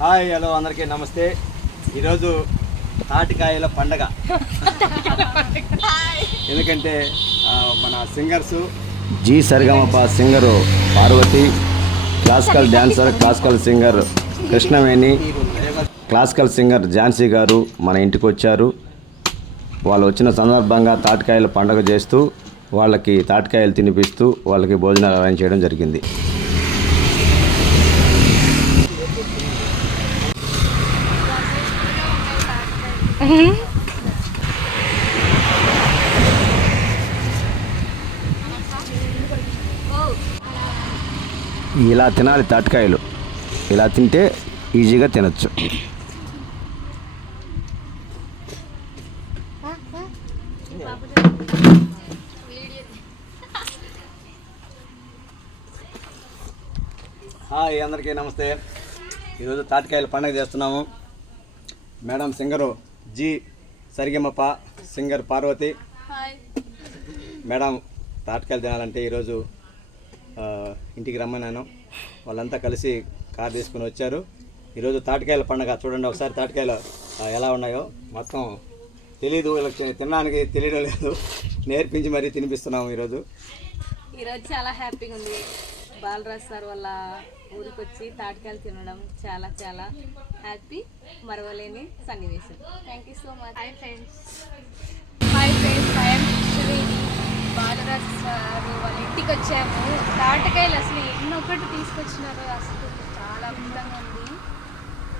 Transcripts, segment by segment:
Hi hello అందరికీ నమస్తే. ఈరోజు తాటికాయల పండగ. ఎందుకంటే మన singers Zee Sarigamapa singer Parvathi, classical dancer classical singer Krishnaveni, classical singer Jhansi garu మన ఇంటికి వచ్చారు. వాళ్ళు వచ్చిన సందర్భంగా తాటికాయల పండగ చేస్తూ వాళ్ళకి తాటికాయలు తినిపిస్తూ వాళ్ళకి భోజనాలు అరేంజ్ చేయడం జరిగింది. ఇలా తినాలి తాటికాయలు. ఇలా తింటే ఈజీగా తినచ్చు. హాయ్ అందరికీ నమస్తే. ఈరోజు తాటికాయల పండుగ చేస్తున్నాము. Madam singer Zee Sarigamapa, singer Parvathi. Madam తాటికాయలు తినాలంటే ఈరోజు ఇంటికి రమ్మన్నాను. వాళ్ళంతా కలిసి కార్ తీసుకుని వచ్చారు. ఈరోజు తాటికాయల పండుగ. చూడండి ఒకసారి తాటికాయలు ఎలా ఉన్నాయో. మొత్తం తెలీదు వీళ్ళకి, తినడానికి తెలియడం లేదు. నేర్పించి మరీ తినిపిస్తున్నాము ఈరోజు. చాలా హ్యాపీగా ఉంది. బాలరాజ్ సార్ వాళ్ళ ఊరికి వచ్చి తాటికాయలు తినడం చాలా చాలా హ్యాపీ, మరవలేని సన్నివేశం. Thank you so much. Hi friends, I'm Krishnaveni. Balaraj sir వాళ్ళ ఇంటికి వచ్చాము. తాటికాయలు అసలు ఎన్నొక్కటి తీసుకొచ్చినారో, అసలు చాలా అద్భుతంగా ఉంది.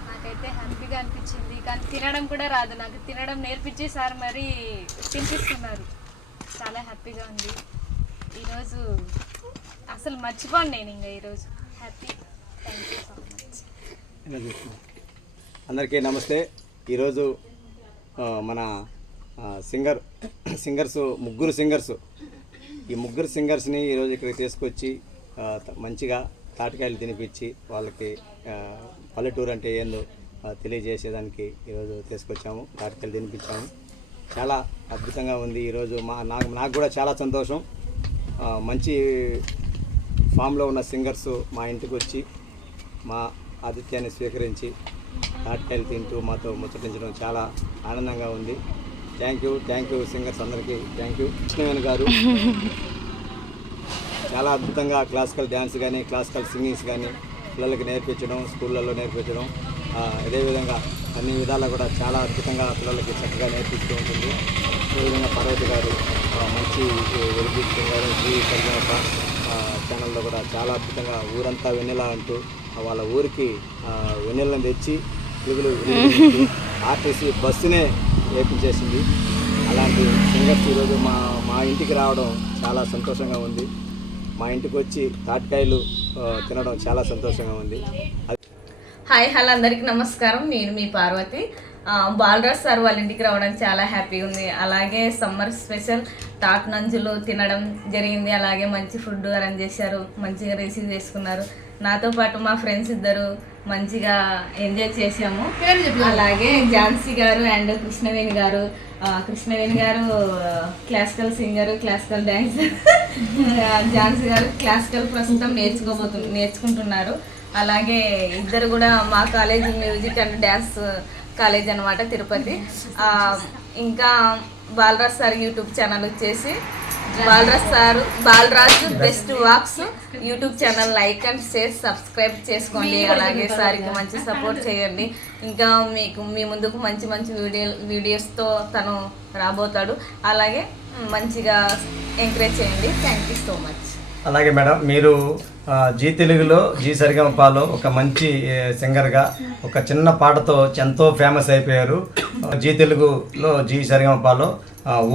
నాకైతే హ్యాపీగా అనిపించింది. కానీ తినడం కూడా రాదు నాకు. తినడం నేర్పించి సార్ మరి తినిపిస్తున్నారు. చాలా హ్యాపీగా ఉంది. ఈరోజు అసలు మర్చిపోను నేను ఇంకా ఈరోజు. Happy. Thank you so much. అందరికీ నమస్తే. ఈరోజు మన సింగర్స్ ముగ్గురు సింగర్స్ని ఈరోజు ఇక్కడికి తీసుకొచ్చి మంచిగా తాటికాయలు తినిపించి వాళ్ళకి పల్లెటూరు అంటే ఏందో తెలియజేసేదానికి ఈరోజు తీసుకొచ్చాము. తాటికాయలు తినిపించాము. చాలా అద్భుతంగా ఉంది ఈరోజు. నాకు కూడా చాలా సంతోషం. మంచి ఫామ్లో ఉన్న సింగర్స్ మా ఇంటికి వచ్చి మా ఆతిథ్యాన్ని స్వీకరించి తాటికాయలు తింటూ మాతో ముచ్చటించడం చాలా ఆనందంగా ఉంది. థ్యాంక్ యూ సింగర్స్ అందరికీ థ్యాంక్ యూ. కృష్ణవేణి గారు చాలా అద్భుతంగా క్లాసికల్ డ్యాన్స్ కానీ క్లాసికల్ సింగింగ్స్ కానీ పిల్లలకి నేర్పించడం, స్కూళ్ళల్లో నేర్పించడం, అదేవిధంగా అన్ని విధాలా కూడా చాలా అద్భుతంగా పిల్లలకి చక్కగా నేర్పిస్తూ ఉంటుంది. అదేవిధంగా పార్వతి గారు మంచి వెలిగించారు. జీ సరిగమప ఛానల్లో కూడా చాలా అద్భుతంగా ఊరంతా వెన్నెలా అంటూ వాళ్ళ ఊరికి వెన్నెలను తెచ్చి పిలుగులు ఆర్టీసీ బస్సునే వేపించేసింది. అలాంటి సింగర్స్ ఈరోజు మా ఇంటికి రావడం చాలా సంతోషంగా ఉంది. మా ఇంటికి వచ్చి తాటికాయలు తినడం చాలా సంతోషంగా ఉంది. హాయ్ హలో అందరికీ నమస్కారం. నేను మీ పార్వతి. బాలరాజ్ సార్ వాళ్ళ ఇంటికి రావడం చాలా హ్యాపీగా ఉంది. అలాగే సమ్మర్ స్పెషల్ తాటి నంజులు తినడం జరిగింది. అలాగే మంచి ఫుడ్ అరేంజ్ చేశారు. మంచిగా రిసీవ్ చేసుకున్నారు. నాతో పాటు మా ఫ్రెండ్స్ ఇద్దరు మంచిగా ఎంజాయ్ చేసాము. అలాగే ఝాన్సీ గారు అండ్ కృష్ణవేణి గారు classical singer, classical dancer. Jhansi గారు క్లాసికల్ ప్రస్తుతం నేర్చుకుంటున్నారు. అలాగే ఇద్దరు కూడా మా college music and dance college అనమాట, తిరుపతి. ఇంకా బాలరాజ్ సార్ యూట్యూబ్ ఛానల్ వచ్చేసి Balaraj best vox YouTube channel like and share subscribe చేసుకోండి. అలాగే సార్కి మంచి సపోర్ట్ చేయండి. ఇంకా మీ ముందుకు మంచి మంచి వీడియోస్తో తను రాబోతాడు. అలాగే మంచిగా ఎంకరేజ్ చేయండి. Thank you so much. అలాగే మేడం, మీరు జీ తెలుగులో జీ సరిగమపలో ఒక మంచి సింగర్గా ఒక చిన్న పాటతో ఎంతో ఫేమస్ అయిపోయారు. జీ తెలుగులో జీ సరిగమపలో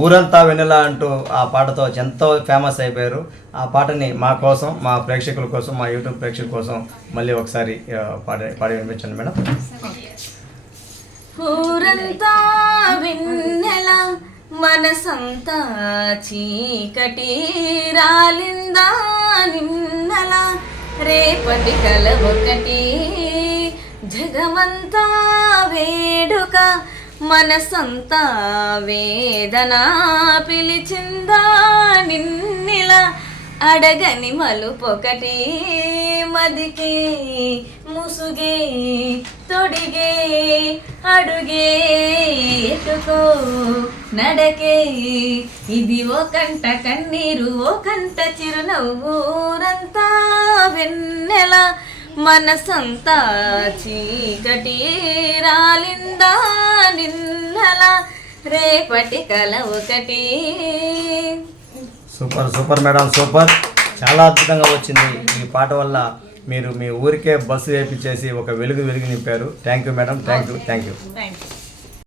ఊరంతా వెన్నెలా అంటూ ఆ పాటతో ఎంతో ఫేమస్ అయిపోయారు. ఆ పాటని మా కోసం, మా ప్రేక్షకుల కోసం, మా యూట్యూబ్ ప్రేక్షకుల కోసం మళ్ళీ ఒకసారి పాడి వినిపించండి మేడం. ఊరంతా వెన్నెలా మనసంతా చీకటి రాలిందా నిన్నలా రేపటి కల ఒకటి జగమంతా వేడుక మనసంతా వేదన పిలిచిందా నిన్నిలా అడగని మలుపొకటి మదికి ముసుగే తో అడుగే అడుగే ఎటుకో నడకే ఇది ఓ కంట కన్నీరు ఓ కంట చిరునవ్వు ఊరంతా వెన్నెల మనసంతా చీకటి రాలిందా నిన్నల రేపటి కల ఒకటి. Super super madam, super. చాలా అద్భుతంగా వచ్చింది. ఈ పాట వల్ల మీరు మీ ఊరికే బస్సు వేపించేసి ఒక వెలుగు నింపారు. Thank you madam, thank you. Thank you.